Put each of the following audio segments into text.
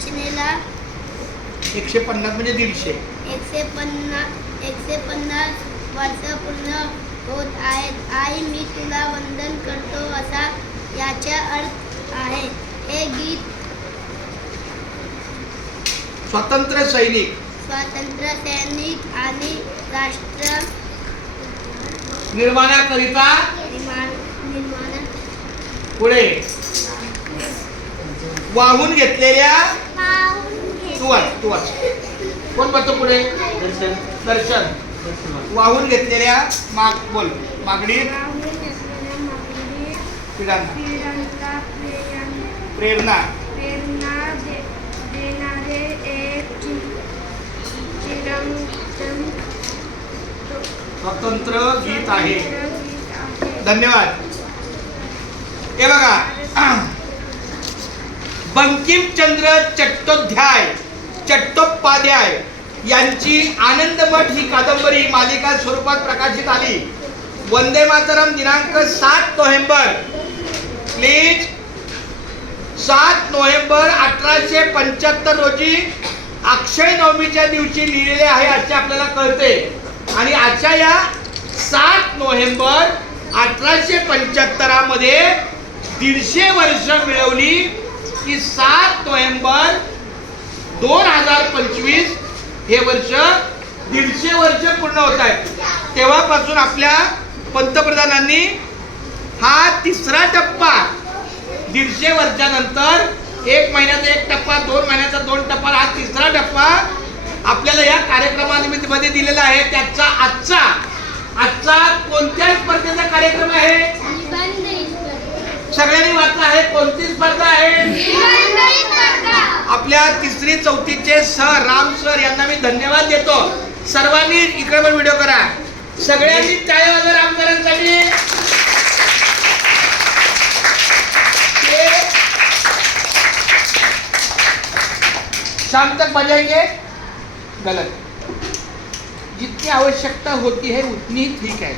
रचनेला 150 म्हणजे 150. 150 वर्ष पूर्ण होत आहेत. आई मी तुला वंदन करतो असा याचा अर्थ आहे. हे गीत स्वातंत्र्य सैनिक आणि राष्ट्र निर्माणाकरिता निर्माण पुढे वाहून घेतलेल्या तू वाच कोण बघतो पुढे दर्शन वाहून घेतलेल्या मागणी प्रेरणा देणारे एक स्वतंत्र गीत आहे. धन्यवाद. हे बघा बंकिमचंद्र चट्टोपाध्याय यांची आनंदमठ ही कादंबरी मालिका स्वरूपात प्रकाशित आली. वंदे मातरम दिनांक 7 नोव्हेंबर प्लीज 7 नोव्हेंबर 1875 रोजी अक्षय नवमीच्या दिवशी लिहिलेले आहे असे आपल्याला कळते. आणि आजच्या या 7 नोव्हेंबर 1875 मध्ये 150 वर्ष मिळवली की 7 नोव्हेंबर 2025 हे वर्ष 150 वर्ष पूर्ण होत आहेत. तेव्हापासून आपल्या पंतप्रधानांनी हा तिसरा टप्पा 150 वर्षानंतर 1 महिन्याचा 1 टप्पा 2 महिन्याचा 2 टप्पा हा तिसरा टप्पा आपल्याला या कार्यक्रमामध्ये दिलेला आहे. त्याचा आजचा कोणत्या स्पर्धेचा कार्यक्रम आहे? सगळ्यांनी वाचला आहे. कोणती स्पर्धा आहे? आपल्या 3री 4थीचे सर राम सर यांना मी धन्यवाद देतो. सर्वांनी इकडे पण व्हिडिओ करा. सगळ्यांनी टाळ्या वाजवा राम सरांसाठी. शाम तक बजाएंगे गलत. जितनी आवश्यकता होती है उतनी ही ठीक है.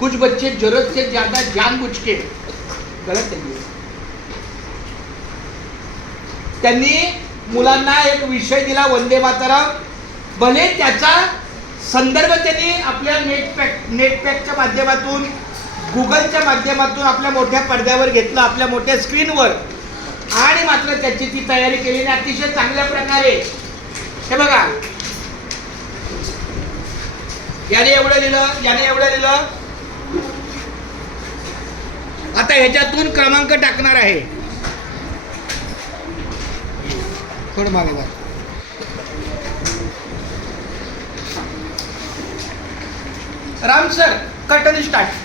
कुछ बच्चे जरूरत से ज्यादा जानबूझ के गलत है. त्यांनी मुलांना एक विषय दिला वंदे मातरम. भले त्याचा संदर्भ त्यांनी आपल्या नेटपॅकच्या माध्यमातून गुगलच्या माध्यमातून आपल्या मोठ्या पडद्यावर घेतलं, आपल्या मोठ्या स्क्रीनवर, आणि मात्र त्याची ती तयारी केलेली अतिशय चांगल्या प्रकारे. हे बघा याने एवढं लिहिलं. आता ह्याच्यातून क्रमांक टाकणार आहे. थोडं मागे जा. राम सर कट आणि स्टार्ट.